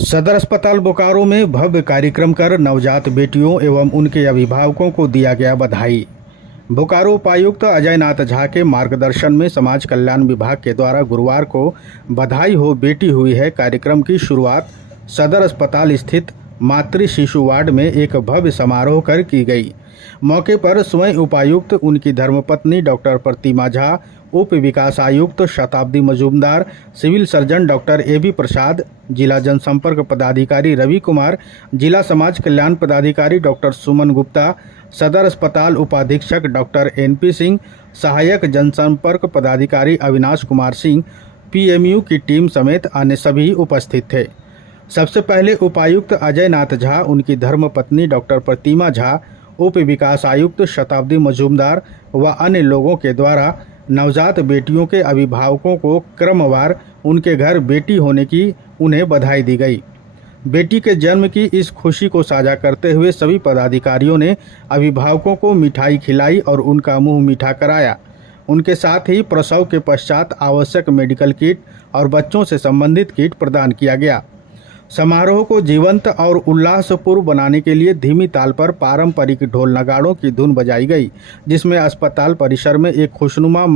सदर अस्पताल बोकारो में भव्य कार्यक्रम कर नवजात बेटियों एवं उनके अभिभावकों को दिया गया बधाई। बोकारो उपायुक्त अजय नाथ झा के मार्गदर्शन में समाज कल्याण विभाग के द्वारा गुरुवार को बधाई हो बेटी हुई है कार्यक्रम की शुरुआत सदर अस्पताल स्थित मातृ शिशु वार्ड में एक भव्य समारोह कर की गई। मौके पर स्वयं उपायुक्त, उनकी धर्मपत्नी डॉक्टर प्रतिमा झा, उप विकास आयुक्त Shatabdi Majumdar, civil surgeon doctor A B. Prasad, जिला जनसंपर्क पदाधिकारी रवि कुमार, जिला समाज कल्याण पदाधिकारी डॉक्टर सुमन गुप्ता, सदर अस्पताल उपाधीक्षक डॉक्टर एन.पी. सिंह, सहायक जनसंपर्क पदाधिकारी अविनाश कुमार सिंह, पीएमयू की टीम समेत अन्य सभी उपस्थित थे। सबसे पहले उपायुक्त अजय नाथ झा, उनकी धर्मपत्नी डॉक्टर प्रतिमा झा, उप विकास आयुक्त शताब्दी मजूमदार व अन्य लोगों के द्वारा नवजात बेटियों के अभिभावकों को क्रमवार उनके घर बेटी होने की उन्हें बधाई दी गई। बेटी के जन्म की इस खुशी को साझा करते हुए सभी पदाधिकारियों ने अभिभावकों को मिठाई खिलाई और उनका मुंह मीठा कराया। उनके साथ ही प्रसव के पश्चात आवश्यक मेडिकल किट और बच्चों से संबंधित किट प्रदान किया गया। समारोह को जीवंत और उल्लासपूर्ण बनाने के लिए धीमी ताल पर पारंपरिक ढोल नगाड़ों की धुन बजाई गई, जिसमें अस्पताल परिसर में एक खुशनुमा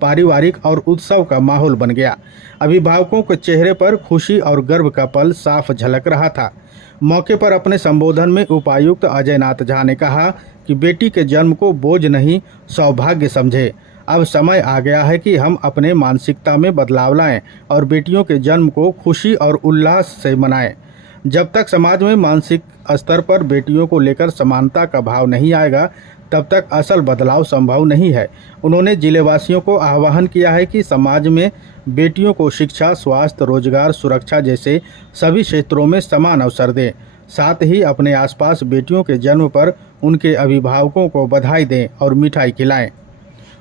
पारिवारिक और उत्सव का माहौल बन गया। अभिभावकों के चेहरे पर खुशी और गर्व का पल साफ झलक रहा था। मौके पर अपने संबोधन में उपायुक्त अजय नाथ झा ने कहा कि बेटी के जन्म को बोझ नहीं, सौभाग्य समझे। अब समय आ गया है कि हम अपने मानसिकता में बदलाव लाएं और बेटियों के जन्म को खुशी और उल्लास से मनाएं। जब तक समाज में मानसिक स्तर पर बेटियों को लेकर समानता का भाव नहीं आएगा, तब तक असल बदलाव संभव नहीं है। उन्होंने जिलेवासियों को आह्वान किया है कि समाज में बेटियों को शिक्षा, स्वास्थ्य, रोजगार, सुरक्षा जैसे सभी क्षेत्रों में समान अवसर दें। साथ ही अपने आसपास बेटियों के जन्म पर उनके अभिभावकों को बधाई दें और मिठाई खिलाएं।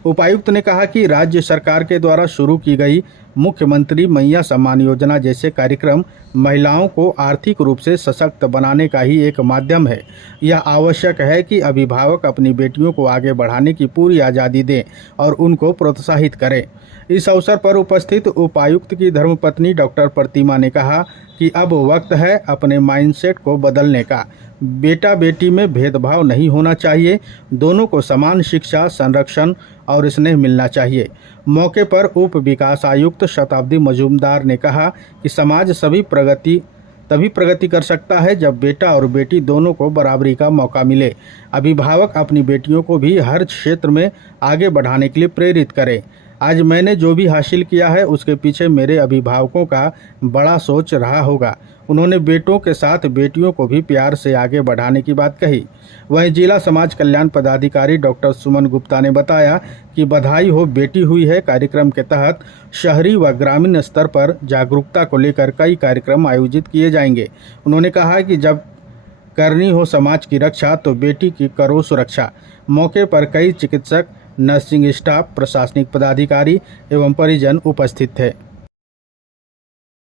उपायुक्त ने कहा कि राज्य सरकार के द्वारा शुरू की गई मुख्यमंत्री मैया सम्मान योजना जैसे कार्यक्रम महिलाओं को आर्थिक रूप से सशक्त बनाने का ही एक माध्यम है। यह आवश्यक है कि अभिभावक अपनी बेटियों को आगे बढ़ाने की पूरी आज़ादी दें और उनको प्रोत्साहित करें। इस अवसर पर उपस्थित उपायुक्त की धर्मपत्नी डॉक्टर प्रतिमा ने कहा कि अब वक्त है अपने माइंडसेट को बदलने का। बेटा बेटी में भेदभाव नहीं होना चाहिए, दोनों को समान शिक्षा, संरक्षण और स्नेह मिलना चाहिए। मौके पर उप विकास आयुक्त शताब्दी मजूमदार ने कहा कि समाज तभी प्रगति कर सकता है जब बेटा और बेटी दोनों को बराबरी का मौका मिले। अभिभावक अपनी बेटियों को भी हर क्षेत्र में आगे बढ़ाने के लिए प्रेरित करें। आज मैंने जो भी हासिल किया है उसके पीछे मेरे अभिभावकों का बड़ा सोच रहा होगा। उन्होंने बेटों के साथ बेटियों को भी प्यार से आगे बढ़ाने की बात कही। वहीं जिला समाज कल्याण पदाधिकारी डॉक्टर सुमन गुप्ता ने बताया कि बधाई हो बेटी हुई है कार्यक्रम के तहत शहरी व ग्रामीण स्तर पर जागरूकता को लेकर कई कार्यक्रम आयोजित किए जाएंगे। उन्होंने कहा कि जब करनी हो समाज की रक्षा तो बेटी की करो सुरक्षा। मौके पर कई चिकित्सक, नर्सिंग स्टाफ, प्रशासनिक पदाधिकारी एवं परिजन उपस्थित थे।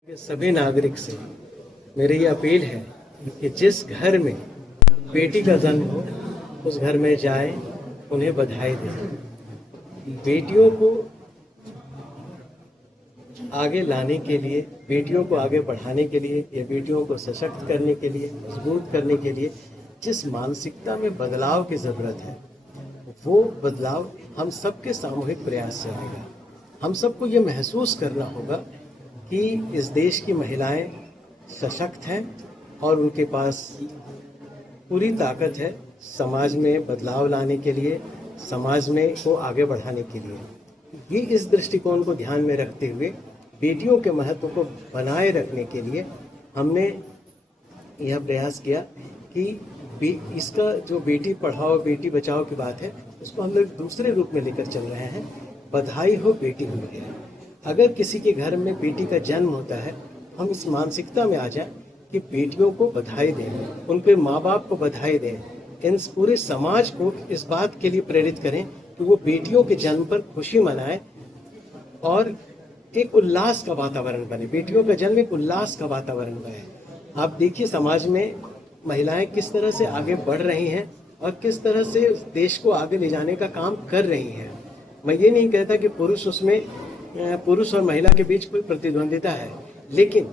सभी नागरिक से मेरी ये अपील है कि जिस घर में बेटी का जन्म हो उस घर में जाए, उन्हें बधाई दें। बेटियों को आगे लाने के लिए, बेटियों को आगे बढ़ाने के लिए या बेटियों को सशक्त करने के लिए, मजबूत करने के लिए जिस मानसिकता में बदलाव की ज़रूरत है, वो बदलाव हम सबके सामूहिक प्रयास से आएगा। हम सबको ये महसूस करना होगा कि इस देश की महिलाएं सशक्त हैं और उनके पास पूरी ताकत है समाज में बदलाव लाने के लिए, समाज में को आगे बढ़ाने के लिए। ये इस दृष्टिकोण को ध्यान में रखते हुए बेटियों के महत्व को बनाए रखने के लिए हमने यह प्रयास किया कि इसका जो बेटी पढ़ाओ बेटी बचाओ की बात है, उसको हम लोग दूसरे रूप में लेकर चल रहे हैं। बधाई हो बेटी हुई है। अगर किसी के घर में बेटी का जन्म होता है, हम इस मानसिकता में आ जाएं कि बेटियों को बधाई दें, उनके माँ बाप को बधाई दें, इन पूरे समाज को इस बात के लिए प्रेरित करें कि वो बेटियों के जन्म पर खुशी मनाए और एक उल्लास का वातावरण बने। बेटियों का जन्म एक उल्लास का वातावरण बने। आप देखिए समाज में महिलाएं किस तरह से आगे बढ़ रही हैं और किस तरह से देश को आगे ले जाने का काम कर रही हैं। मैं ये नहीं कहता कि पुरुष और महिला के बीच कोई प्रतिद्वंदिता है, लेकिन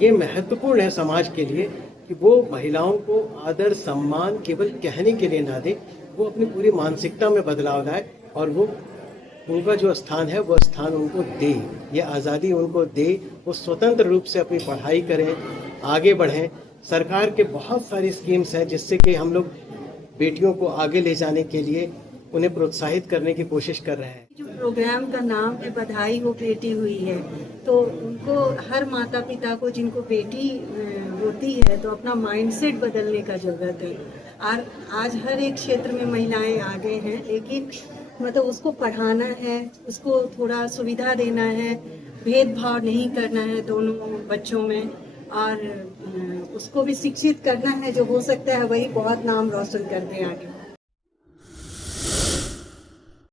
ये महत्वपूर्ण है समाज के लिए कि वो महिलाओं को आदर सम्मान केवल कहने के लिए ना दे, वो अपनी पूरी मानसिकता में बदलाव लाए और वो उनका जो स्थान है वो स्थान उनको दे, ये आज़ादी उनको दे, वो स्वतंत्र रूप से अपनी पढ़ाई करें, आगे बढ़ें। सरकार के बहुत सारी स्कीम्स हैं जिससे कि हम लोग बेटियों को आगे ले जाने के लिए उन्हें प्रोत्साहित करने की कोशिश कर रहे हैं। जो प्रोग्राम का नाम है बधाई हो बेटी हुई है, तो उनको हर माता पिता को जिनको बेटी होती है तो अपना माइंडसेट बदलने का जरूरत है। और आज हर एक क्षेत्र में महिलाएं आगे हैं, लेकिन मतलब उसको पढ़ाना है, उसको थोड़ा सुविधा देना है, भेदभाव नहीं करना है दोनों बच्चों में, और उसको भी शिक्षित करना है। जो हो सकता है वही बहुत नाम रोशन कर दे आगे।